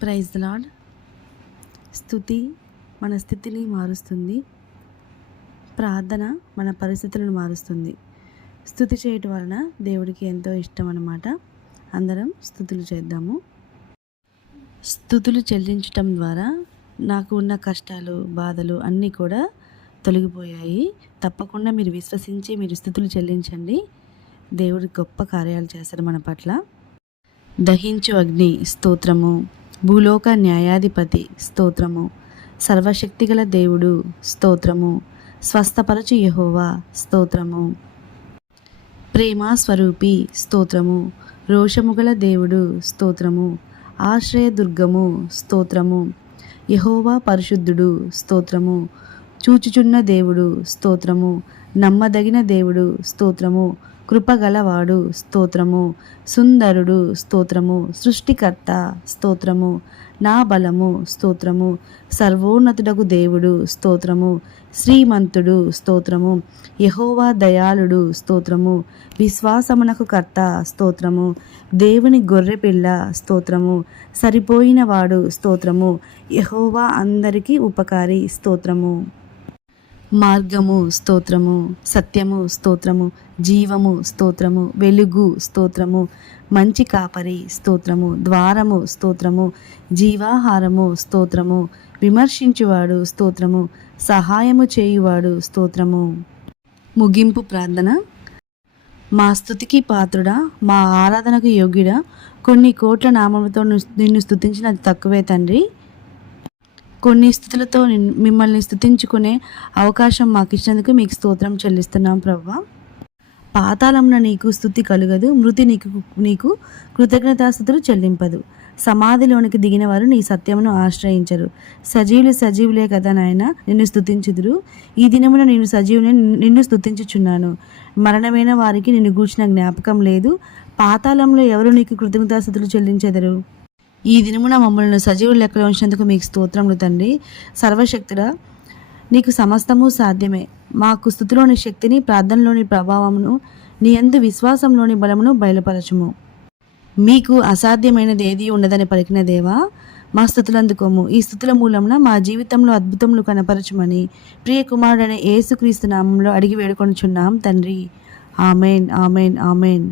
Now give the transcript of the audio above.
Praise the lord. స్తుతి మన స్థితిని మారుస్తుంది. ప్రార్థన మన పరిస్థితులను మారుస్తుంది. స్తుతి చేయటం వలన దేవుడికి ఎంతో ఇష్టం అన్నమాట. అందరం స్తుతులు చేద్దాము. స్తుతులు చెల్లించటం ద్వారా నాకు ఉన్న కష్టాలు, బాధలు అన్నీ కూడా తొలగిపోయాయి. తప్పకుండా మీరు విశ్వసించి మీరు స్తుతులు చెల్లించండి. దేవుడు గొప్ప కార్యాలు చేస్తాడు మన పట్ల. దహించు అగ్ని స్తోత్రము, భూలోక న్యాయాధిపతి స్తోత్రము, సర్వశక్తిగల దేవుడు స్తోత్రము, స్వస్థపరచు యెహోవా స్తోత్రము, ప్రేమ స్వరూపి స్తోత్రము, రోషముగల దేవుడు స్తోత్రము, ఆశ్రయదుర్గము స్తోత్రము, యెహోవా పరిశుద్ధుడు స్తోత్రము, చూచుచున్న దేవుడు స్తోత్రము, నమ్మదగిన దేవుడు స్తోత్రము, కృపగలవాడు స్తోత్రము, సుందరుడు స్తోత్రము, సృష్టికర్త స్తోత్రము, నా బలము స్తోత్రము, సర్వోన్నతుడగు దేవుడు స్తోత్రము, శ్రీమంతుడు స్తోత్రము, యెహోవా దయాళుడు స్తోత్రము, విశ్వాసమునకు కర్త స్తోత్రము, దేవుని గొర్రెపిల్ల స్తోత్రము, సరిపోయిన వాడు స్తోత్రము, యెహోవా అందరికీ ఉపకారి స్తోత్రము, మార్గము స్తోత్రము, సత్యము స్తోత్రము, జీవము స్తోత్రము, వెలుగు స్తోత్రము, మంచి కాపరి స్తోత్రము, ద్వారము స్తోత్రము, జీవాహారము స్తోత్రము, విమర్శించువాడు స్తోత్రము, సహాయము చేయువాడు స్తోత్రము. ముగింపు ప్రార్థన. మా స్తుతికి పాత్రుడా, మా ఆరాధనకు యోగ్యుడా, కొన్ని కోట్ల నామములతో నిన్ను స్తుతించినది తక్కువే తండ్రి. కొన్ని స్థుతులతో మిమ్మల్ని స్తుతించుకునే అవకాశం మాకు ఇచ్చినందుకు మీకు స్తోత్రం చెల్లిస్తున్నాం ప్రభువా. పాతాళమున నీకు స్తుతి కలుగదు, మృతి నీకు కృతజ్ఞతాస్తుతులు చెల్లింపదు. సమాధిలోనికి దిగిన వారు నీ సత్యమును ఆశ్రయించరు. సజీవులే కదా నాయన నిన్ను స్తుతించుదురు. ఈ దినమున నేను నిన్ను స్తుతించుచున్నాను. మరణమైన వారికి నిన్ను గూర్చిన జ్ఞాపకం లేదు. పాతాళంలో ఎవరు నీకు కృతజ్ఞతాస్తుతులు చెల్లించెదరు? ఈ దినమున మమ్మల్ని సజీవుల లెక్కలో ఉంచినందుకు మీకు స్తోత్రములు తండ్రి. సర్వశక్తుడా, నీకు సమస్తము సాధ్యమే. మాకు స్తుతిలోని శక్తిని, ప్రార్థనలోని ప్రభావమును, నీ యందు విశ్వాసంలోని బలమును బయలుపరచుము. మీకు అసాధ్యమైనది ఏది ఉండదని పలికిన దేవా, మా స్తుతులందుకోము. ఈ స్తుతుల మూలమున మా జీవితంలో అద్భుతములు కనపరచుమని ప్రియ కుమారుడైన యేసుక్రీస్తు నామంలో అడిగి వేడుకొనుచున్నాం తండ్రి. Amen, amen, amen.